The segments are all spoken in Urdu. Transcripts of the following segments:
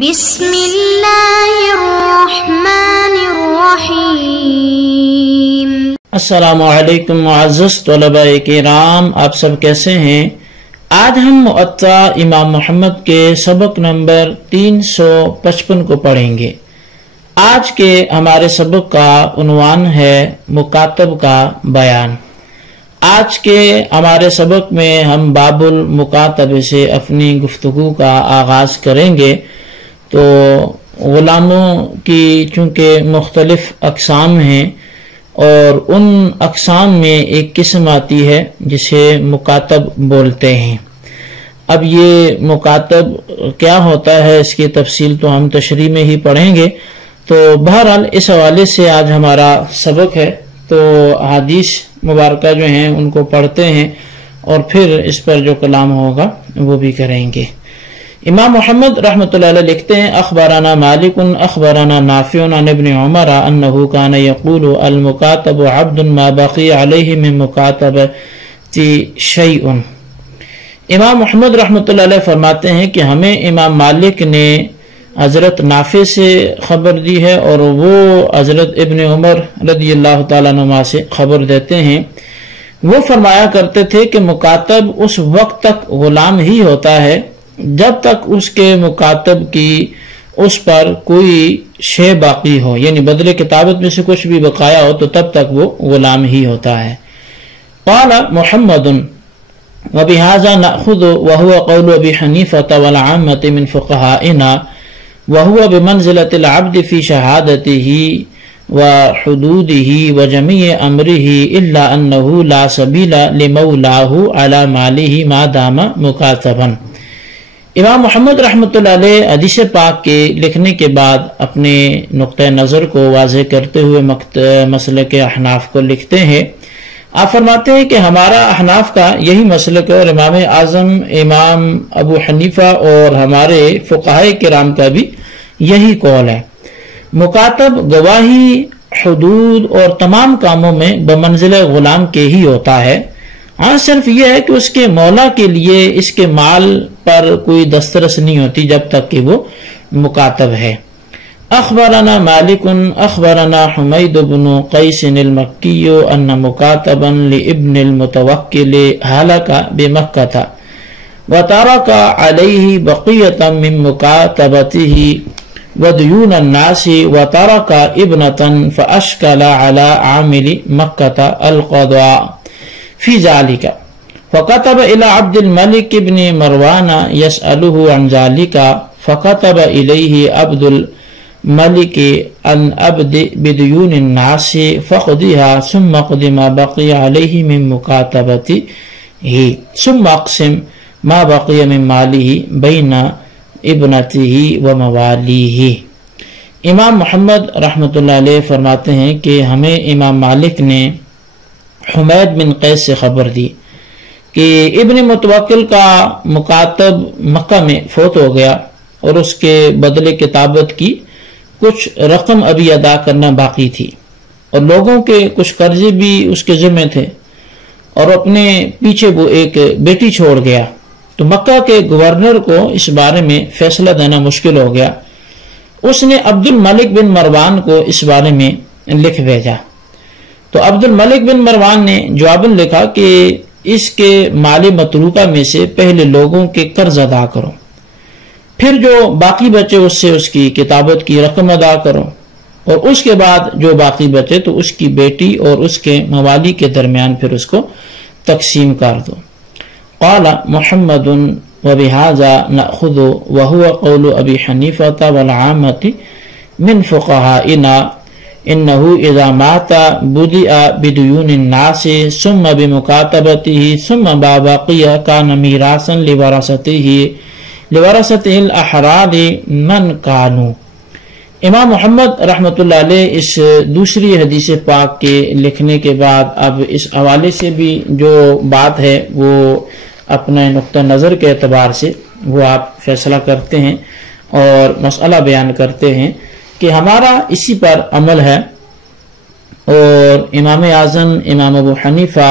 بسم اللہ الرحمن الرحیم۔ السلام علیکم معزز طلباء کرام، آپ سب کیسے ہیں؟ آج ہم معطا امام محمد کے سبق نمبر 355 کو پڑھیں گے۔ آج کے ہمارے سبق کا عنوان ہے مکاتب کا بیان۔ آج کے ہمارے سبق میں ہم باب المکاتبے سے اپنی گفتگو کا آغاز کریں گے۔ تو غلاموں کی چونکہ مختلف اقسام ہیں اور ان اقسام میں ایک قسم آتی ہے جسے مکاتب بولتے ہیں۔ اب یہ مکاتب کیا ہوتا ہے اس کی تفصیل تو ہم تشریح میں ہی پڑھیں گے۔ تو بہرحال اس حوالے سے آج ہمارا سبق ہے، تو حدیث مبارکہ جو ہیں ان کو پڑھتے ہیں اور پھر اس پر جو کلام ہوگا وہ بھی کریں گے۔ امام محمد رحمۃ اللہ علیہ لکھتے ہیں: اخبرنا مالک اخبرنا نافع عن ابن عمر انه كان يقول المكاتب عبد ما بقي عليه من مكاتبة شيء۔ امام محمد رحمۃ اللہ علیہ فرماتے ہیں کہ ہمیں امام مالک نے حضرت نافع سے خبر دی ہے اور وہ حضرت ابن عمر رضی اللہ تعالیٰ عنہ سے خبر دیتے ہیں۔ وہ فرمایا کرتے تھے کہ مکاتب اس وقت تک غلام ہی ہوتا ہے جب تک اس کے مکاتب کی اس پر کوئی شے باقی ہو، یعنی بدلے کتابت میں سے کچھ بھی بقایا ہو تو تب تک وہ غلام ہی ہوتا ہے۔ قال محمد وبهذا نأخذ وهو قول ابي حنيفة والعامة من فقهائنا وهو بمنزلة العبد في شهادته وحدوده وجميع امره الا انه لا سبيل لمولاه على ماله ما دام مكاتبا۔ امام محمد رحمۃ اللہ علیہ حدیث پاک کے لکھنے کے بعد اپنے نقطہ نظر کو واضح کرتے ہوئے مسلک احناف کو لکھتے ہیں۔ آپ فرماتے ہیں کہ ہمارا احناف کا یہی مسلک ہے اور امام اعظم امام ابو حنیفہ اور ہمارے فقہائے کرام کا بھی یہی قول ہے۔ مکاتب گواہی، حدود اور تمام کاموں میں بمنزلہ غلام کے ہی ہوتا ہے۔ ہاں صرف یہ ہے کہ اس کے مولا کے لیے اس کے مال پر کوئی دسترس نہیں ہوتی جب تک کہ وہ مکاتب ہے۔ اخبرنا مالک اخبرنا حمید بن قیس المکی ان مکاتبا لابن المتوکل ہلک بمکہ وترک علیہ بقیۃ من مکاتبته ودیون الناس وترک ابنة فاشکل علی عامل مکہ القضاء فی ذالک فکتب الی عبد الملک بن مروان یسألہ عن ذالک فکتب الیہ عبد الملک ان ابد بدیون الناس فقضیها ثم قض ما بقی علیہ من مکاتبته ثم اقسم ما بقی من مالہ بین ابنته وموالیہ۔ امام محمد رحمۃ اللہ علیہ فرماتے ہیں کہ ہمیں امام مالک نے حمید بن قیس سے خبر دی کہ ابن متوکل کا مکاتب مکہ میں فوت ہو گیا اور اس کے بدلے کتابت کی کچھ رقم ابھی ادا کرنا باقی تھی اور لوگوں کے کچھ قرضے بھی اس کے ذمہ تھے اور اپنے پیچھے وہ ایک بیٹی چھوڑ گیا۔ تو مکہ کے گورنر کو اس بارے میں فیصلہ دینا مشکل ہو گیا۔ اس نے عبد الملک بن مروان کو اس بارے میں لکھ بھیجا۔ تو عبد الملک بن مروان نے جواباً لکھا کہ اس کے مال متروکہ میں سے پہلے لوگوں کے قرض ادا کرو، پھر جو باقی بچے اس سے اس کی کتابت کی رقم ادا کرو اور اس کے بعد جو باقی بچے تو اس کی بیٹی اور اس کے موالی کے درمیان پھر اس کو تقسیم کر دو۔ قال محمد وبهذا نأخذ وهو قول ابي حنيفة والعامة من فقهائنا انه اذا مات بدأ بديون الناس ثم بمكاتبته ثم ما بقي كان ميراثا لورثته الاحرار من كانوا۔ امام محمد رحمۃ اللہ علیہ اس دوسری حدیث پاک کے لکھنے کے بعد اب اس حوالے سے بھی جو بات ہے وہ اپنے نقطہ نظر کے اعتبار سے وہ آپ فیصلہ کرتے ہیں اور مسئلہ بیان کرتے ہیں کہ ہمارا اسی پر عمل ہے اور امام اعظم امام ابو حنیفہ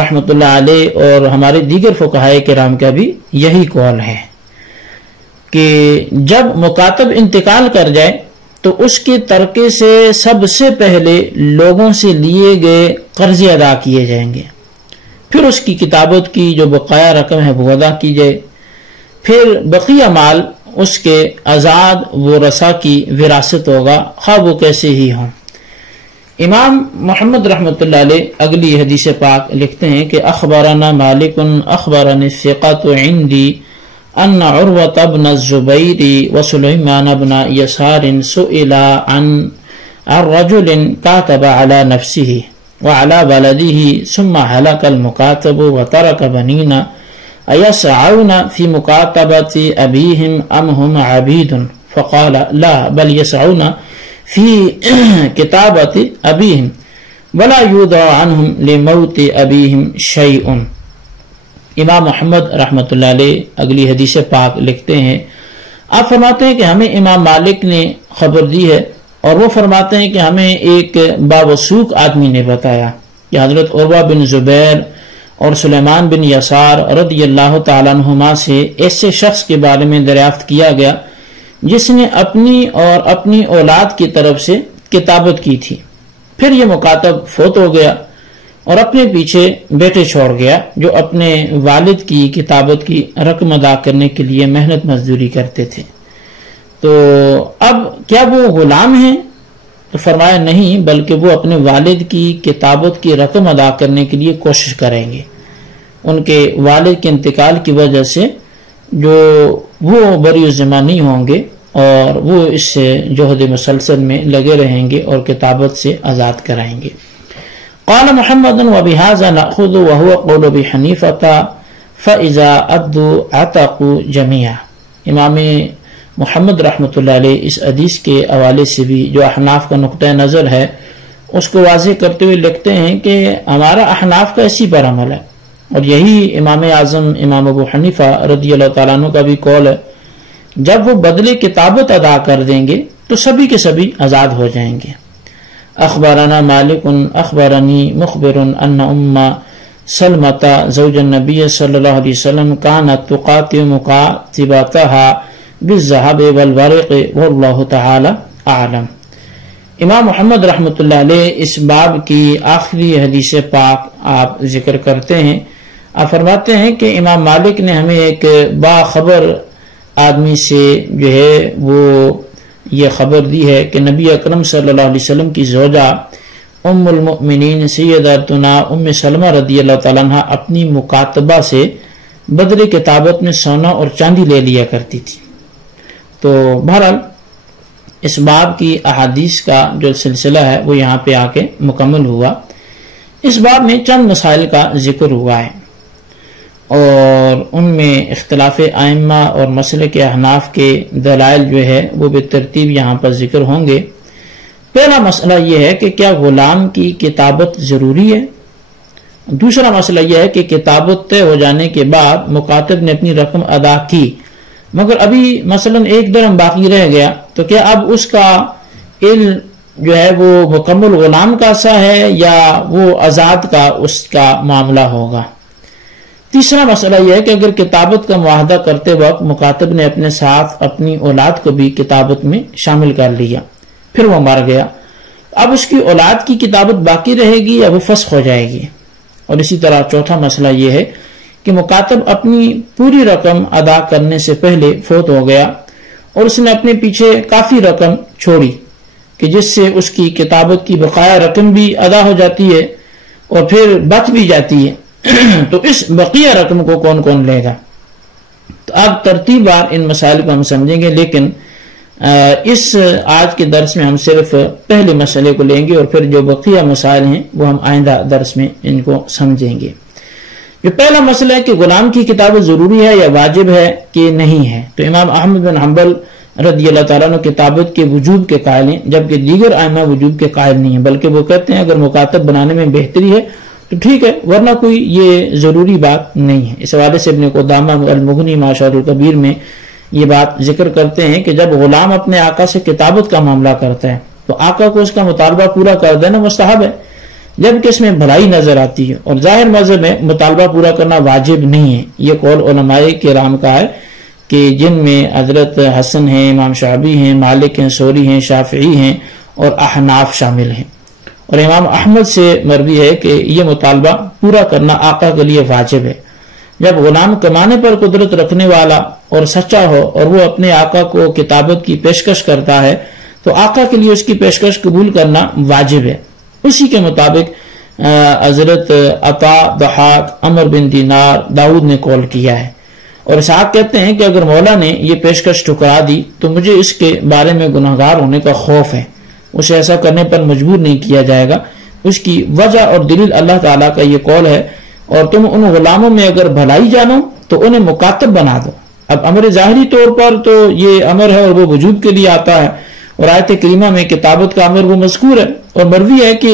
رحمۃ اللہ علیہ اور ہمارے دیگر فقہائے کرام کا بھی یہی قول ہے۔ کہ جب مکاتب انتقال کر جائے تو اس کے ترکے سے سب سے پہلے لوگوں سے لیے گئے قرضے ادا کیے جائیں گے، پھر اس کی کتابت کی جو بقایا رقم ہے وہ ادا کی جائے، پھر بقیہ مال اس کے آزاد ورثاء کی وراثت ہوگا، خواہ وہ کیسے ہی ہوں۔ امام محمد رحمۃ اللہ علیہ اگلی حدیث پاک لکھتے ہیں کہ اخبرنا مالک اخبرنی الثقات عندی ان عروة بن الزبیر وسلیمان بن یسار سئلا عن رجل كاتب على نفسه وعلى بلده ثم هلك المكاتب وترك بنين أيسعون في مكاتبة أبيهم أم هم عبيد؟ فقال لا بل يسعون في كتابة أبيهم ولا يودع عنهم لموت أبيهم شيء۔ امام محمد رحمۃ اللہ علیہ اگلی حدیث پاک لکھتے ہیں، آپ فرماتے ہیں کہ ہمیں امام مالک نے خبر دی ہے، اور وہ فرماتے ہیں کہ ہمیں ایک باوثوق آدمی نے بتایا کہ حضرت عروہ بن زبیر اور سلیمان بن یسار رضی اللہ تعالیٰ عنہما سے ایسے شخص کے بارے میں دریافت کیا گیا جس نے اپنی اور اپنی اولاد کی طرف سے کتابت کی تھی، پھر یہ مکاتب فوت ہو گیا اور اپنے پیچھے بیٹے چھوڑ گیا جو اپنے والد کی کتابت کی رقم ادا کرنے کے لیے محنت مزدوری کرتے تھے۔ تو اب کیا وہ غلام ہیں؟ تو فرمایا نہیں، بلکہ وہ اپنے والد کی کتابت کی رقم ادا کرنے کے لیے کوشش کریں گے۔ ان کے والد کے انتقال کی وجہ سے جو وہ بری الذمہ نہیں ہوں گے اور وہ اس جہد مسلسل میں لگے رہیں گے اور کتابت سے آزاد کرائیں گے۔ قال محمد وبهذا نأخذ وهو قول ابي حنيفة فاذا ادوا عتقوا جميعا۔ امام محمد رحمۃ اللہ علیہ اس حدیث کے حوالے سے بھی جو احناف کا نقطہ نظر ہے اس کو واضح کرتے ہوئے لکھتے ہیں کہ ہمارا احناف کا اسی پر عمل ہے، اور یہی امام اعظم امام ابو حنیفہ رضی اللہ تعالیٰ عنہ کا بھی قول ہے، جب وہ بدلے کتابت ادا کر دیں گے تو سبھی کے سبھی آزاد ہو جائیں گے۔ اخبرنا مالک اخبرنی مخبر ان ام سلمۃ زوج النبی صلی اللہ علیہ وسلم كانت تقاتل مکاتبتها بالذهب والورق واللہ تعالی اعلم۔ امام محمد رحمۃ اللہ علیہ اس باب کی آخری حدیث پاک آپ ذکر کرتے ہیں، آپ فرماتے ہیں کہ امام مالک نے ہمیں ایک باخبر آدمی سے جو ہے وہ یہ خبر دی ہے کہ نبی اکرم صلی اللہ علیہ وسلم کی زوجہ ام المؤمنین سیدتنا ام سلمہ رضی اللہ تعالیٰ عنہ اپنی مکاتبہ سے بدلے کتابت میں سونا اور چاندی لے لیا کرتی تھی۔ تو بہرحال اس باب کی احادیث کا جو سلسلہ ہے وہ یہاں پہ آ کے مکمل ہوا۔ اس باب میں چند مسائل کا ذکر ہوا ہے اور ان میں اختلاف ائمہ اور مسلک احناف کے دلائل جو ہے وہ بالترتیب یہاں پر ذکر ہوں گے۔ پہلا مسئلہ یہ ہے کہ کیا غلام کی کتابت ضروری ہے؟ دوسرا مسئلہ یہ ہے کہ کتابت طے ہو جانے کے بعد مکاتب نے اپنی رقم ادا کی مگر ابھی مثلا ایک درہم باقی رہ گیا، تو کیا اب اس کا علم جو ہے وہ مکمل غلام کا سا ہے یا وہ آزاد کا اس کا معاملہ ہوگا؟ تیسرا مسئلہ یہ ہے کہ اگر کتابت کا معاہدہ کرتے وقت مکاتب نے اپنے ساتھ اپنی اولاد کو بھی کتابت میں شامل کر لیا، پھر وہ مر گیا، اب اس کی اولاد کی کتابت باقی رہے گی یا وہ فسخ ہو جائے گی؟ اور اسی طرح چوتھا مسئلہ یہ ہے کہ مکاتب اپنی پوری رقم ادا کرنے سے پہلے فوت ہو گیا اور اس نے اپنے پیچھے کافی رقم چھوڑی کہ جس سے اس کی کتابت کی بقایا رقم بھی ادا ہو جاتی ہے اور پھر بچ بھی جاتی ہے، تو اس بقیہ رقم کو کون کون لے گا؟ تو اب ترتیب بار ان مسائل کو ہم سمجھیں گے، لیکن اس آج کے درس میں ہم صرف پہلے مسئلے کو لیں گے اور پھر جو بقیہ مسائل ہیں وہ ہم آئندہ درس میں ان کو سمجھیں گے۔ جو پہلا مسئلہ ہے کہ غلام کی کتابت ضروری ہے یا واجب ہے کہ نہیں ہے، تو امام احمد بن حنبل رضی اللہ تعالیٰ عنہ کتابت کے وجوب کے قائل ہیں، جبکہ دیگر ائمہ وجوب کے قائل نہیں ہیں، بلکہ وہ کہتے ہیں اگر مکاتب بنانے میں بہتری ہے تو ٹھیک ہے، ورنہ کوئی یہ ضروری بات نہیں ہے۔ اس حوالے سے ابن قدامہ المغنی معاشر الکبیر میں یہ بات ذکر کرتے ہیں کہ جب غلام اپنے آقا سے کتابت کا معاملہ کرتا ہے تو آقا کو اس کا مطالبہ پورا کر دینا مستحب ہے، جبکہ اس میں بھلائی نظر آتی ہے، اور ظاہر مذہب میں مطالبہ پورا کرنا واجب نہیں ہے۔ یہ قول علماء کرام کا ہے کہ جن میں حضرت حسن ہیں، امام شعبی ہیں، مالک ہیں، ثوری ہیں، شافعی ہیں اور احناف شامل ہیں۔ اور امام احمد سے مروی ہے کہ یہ مطالبہ پورا کرنا آقا کے لیے واجب ہے۔ جب غلام کمانے پر قدرت رکھنے والا اور سچا ہو اور وہ اپنے آقا کو کتابت کی پیشکش کرتا ہے تو آقا کے لیے اس کی پیشکش قبول کرنا واجب ہے۔ اسی کے مطابق حضرت عطا، ضحاک، عمر بن دینار، داؤد نے قول کیا ہے۔ اور اسحاق کہتے ہیں کہ اگر مولا نے یہ پیشکش ٹھکرا دی تو مجھے اس کے بارے میں گناہگار ہونے کا خوف ہے، اسے ایسا کرنے پر مجبور نہیں کیا جائے گا۔ اس کی وجہ اور دلیل اللہ تعالیٰ کا یہ قول ہے، اور تم ان غلاموں میں اگر بھلائی جانو تو انہیں مکاتب بنا دو۔ اب امر ظاہری طور پر تو یہ امر ہے اور وہ وجوب کے لیے آتا ہے، اور آیت کریمہ میں کتابت کا امر وہ مذکور ہے۔ اور مروی ہے کہ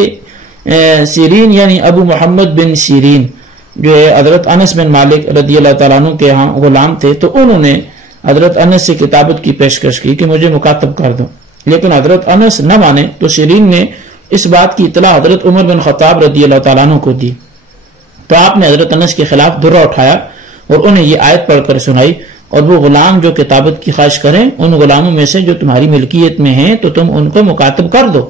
سیرین یعنی ابو محمد بن سیرین جو ہے حضرت انس بن مالک رضی اللہ تعالیٰ عنہ کے ہاں غلام تھے، تو انہوں نے حضرت انس سے کتابت کی پیشکش کی کہ مجھے مکاتب کر دو، لیکن حضرت انس نہ مانے تو سیرین نے اس بات کی اطلاع حضرت عمر بن خطاب رضی اللہ تعالیٰ عنہ کو دی، تو آپ نے حضرت انس کے خلاف درہ اٹھایا اور انہیں یہ آیت پڑھ کر سنائی، اور وہ غلام جو کتابت کی خواہش کریں ان غلاموں میں سے جو تمہاری ملکیت میں ہیں تو تم ان کو مکاتب کر دو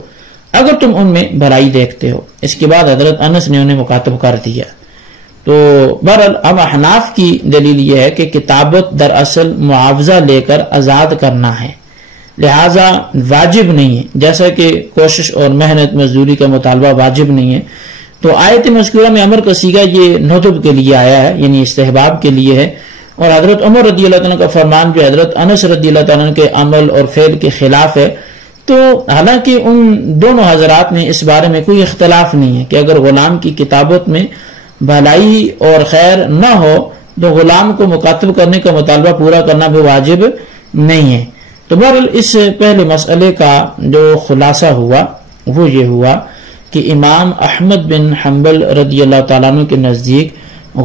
اگر تم ان میں بھلائی دیکھتے ہو۔ اس کے بعد حضرت انس نے انہیں مکاتب کر دیا۔ تو بہرحال اب احناف کی دلیل یہ ہے کہ کتابت دراصل معاوضہ لے کر آزاد کرنا ہے، لہذا واجب نہیں ہے، جیسا کہ کوشش اور محنت مزدوری کا مطالبہ واجب نہیں ہے۔ تو آیت مذکورہ میں امر کا صیغہ یہ ندب کے لیے آیا ہے، یعنی استحباب کے لیے ہے، اور حضرت عمر رضی اللہ تعالیٰ کا فرمان جو حضرت انس رضی اللہ تعالیٰ کے عمل اور فعل کے خلاف ہے، تو حالانکہ ان دونوں حضرات میں اس بارے میں کوئی اختلاف نہیں ہے کہ اگر غلام کی کتابت میں بھلائی اور خیر نہ ہو تو غلام کو مکاتب کرنے کا مطالبہ پورا کرنا بھی واجب نہیں ہے۔ تو بہرحال اس پہلے مسئلے کا جو خلاصہ ہوا وہ یہ ہوا کہ امام احمد بن حنبل رضی اللہ تعالیٰ عنہ کے نزدیک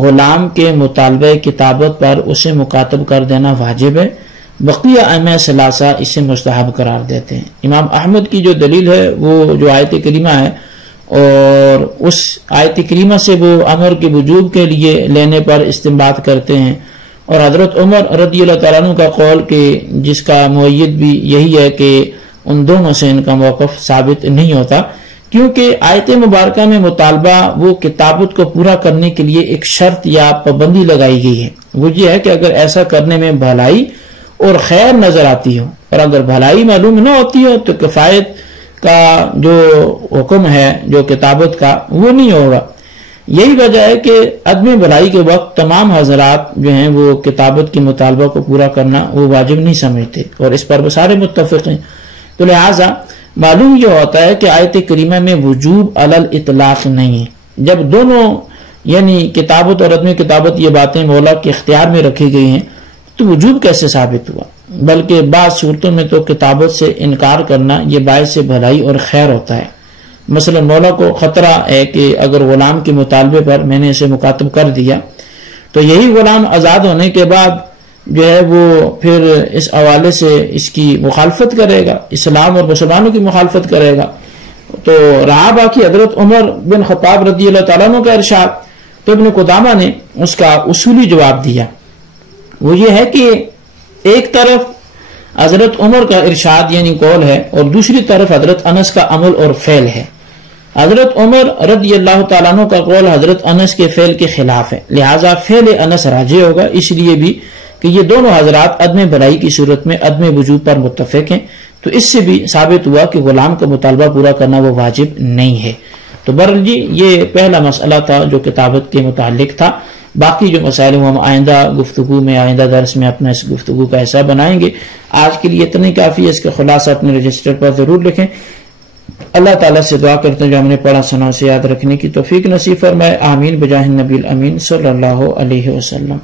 غلام کے مطالبہ کتابت پر اسے مکاتب کر دینا واجب ہے، بقیہ ائمہ ثلاثہ اسے مستحب قرار دیتے ہیں۔ امام احمد کی جو دلیل ہے وہ جو آیت کریمہ ہے، اور اس آیت کریمہ سے وہ امر کے وجوب کے لیے لینے پر استنباط کرتے ہیں، اور حضرت عمر رضی اللہ تعالیٰ عنہ کا قول کہ جس کا مؤید بھی یہی ہے کہ ان دونوں سے ان کا موقف ثابت نہیں ہوتا، کیونکہ آیت مبارکہ میں مطالبہ وہ کتابت کو پورا کرنے کے لیے ایک شرط یا پابندی لگائی گئی ہے، وہ یہ ہے کہ اگر ایسا کرنے میں بھلائی اور خیر نظر آتی ہو، اور اگر بھلائی معلوم نہ ہوتی ہو تو کفایت کا جو حکم ہے جو کتابت کا وہ نہیں ہوگا۔ یہی وجہ ہے کہ عدم بھلائی کے وقت تمام حضرات جو ہیں وہ کتابت کے مطالبہ کو پورا کرنا وہ واجب نہیں سمجھتے، اور اس پر سارے متفق ہیں۔ تو لہٰذا معلوم یہ ہوتا ہے کہ آیت کریمہ میں وجوب علی الاطلاق نہیں ہے۔ جب دونوں یعنی کتابت اور عدم کتابت یہ باتیں مولا کے اختیار میں رکھی گئی ہیں تو وجوب کیسے ثابت ہوا؟ بلکہ بعض صورتوں میں تو کتابت سے انکار کرنا یہ باعث بھلائی اور خیر ہوتا ہے۔ مثلا مولا کو خطرہ ہے کہ اگر غلام کے مطالبے پر میں نے اسے مکاتب کر دیا تو یہی غلام آزاد ہونے کے بعد جو ہے وہ پھر اس حوالے سے اس کی مخالفت کرے گا، اسلام اور مسلمانوں کی مخالفت کرے گا۔ تو رہا باقی حضرت عمر بن خطاب رضی اللہ تعالیٰ عنہ کا ارشاد، تو ابن قدامہ نے اس کا اصولی جواب دیا، وہ یہ ہے کہ ایک طرف حضرت عمر کا ارشاد یعنی قول ہے، اور دوسری طرف حضرت انس کا عمل اور فعل ہے۔ حضرت عمر رضی اللہ تعالیٰ عنہ کا قول حضرت انس کے فعل کے خلاف ہے، لہذا فعل انس راجح ہوگا، اس لیے بھی کہ یہ دونوں حضرات عدم بھلائی کی صورت میں عدم وجوب پر متفق ہیں، تو اس سے بھی ثابت ہوا کہ غلام کا مطالبہ پورا کرنا وہ واجب نہیں ہے۔ تو بہرحال جی یہ پہلا مسئلہ تھا جو کتابت کے متعلق تھا۔ باقی جو مسائل ہم آئندہ گفتگو میں، آئندہ درس میں اپنا اس گفتگو کا حصہ بنائیں گے۔ آج کے لیے اتنا ہی کافی ہے، اس کا خلاصہ اپنے رجسٹر پر ضرور لکھیں۔ اللہ تعالیٰ سے دعا کرتے ہیں جو ہم نے پڑھا سنا سے یاد رکھنے کی توفیق نصیب فرمائے، آمین بجاہ النبی الامین صلی اللہ علیہ وسلم۔